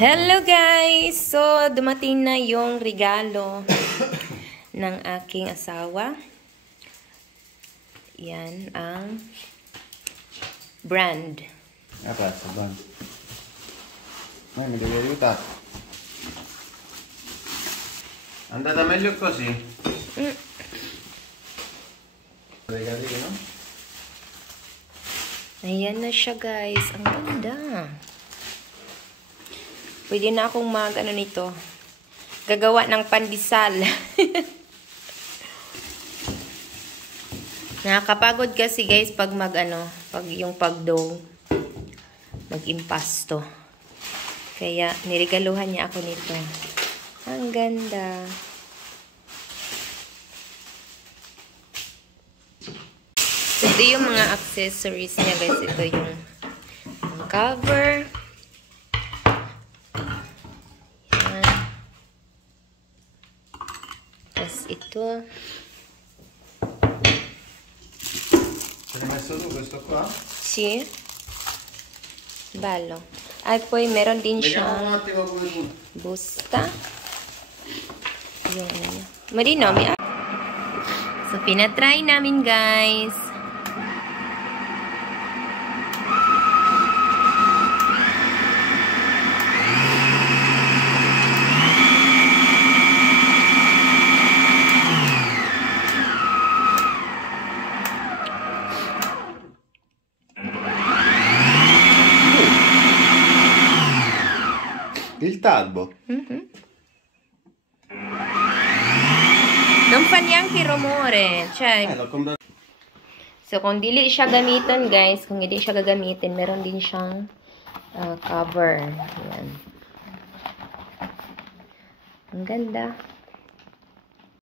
Hello guys! So, dumating na yung regalo ng aking asawa. Yan ang brand. Apa? Saban. Mi devi aiutare. Andata meglio così? Regalino, no? Ayan na siya guys. Ang ganda. Pwede na akong nito. Gagawa ng pandesal. Nakakapagod kasi guys pag pag yung pag-dough, mag-impasto. Kaya niregaluhan niya ako nito. Ang ganda. Ito yung mga accessories niya guys. Ito yung cover. Tapos ito. Ce l'hai messo tu questo qua? Si. Bello. Ay poi meron din Vediamo un siyang attimo come tu. busta. Yung marino. So, pinatry namin guys. Il talbo. Non fa neanche rumore. Cioè, L'ho comprato. so, kung dili siya gamitin, guys, kung hindi siya gagamitin, meron din siyang cover. Ayan. Ang ganda.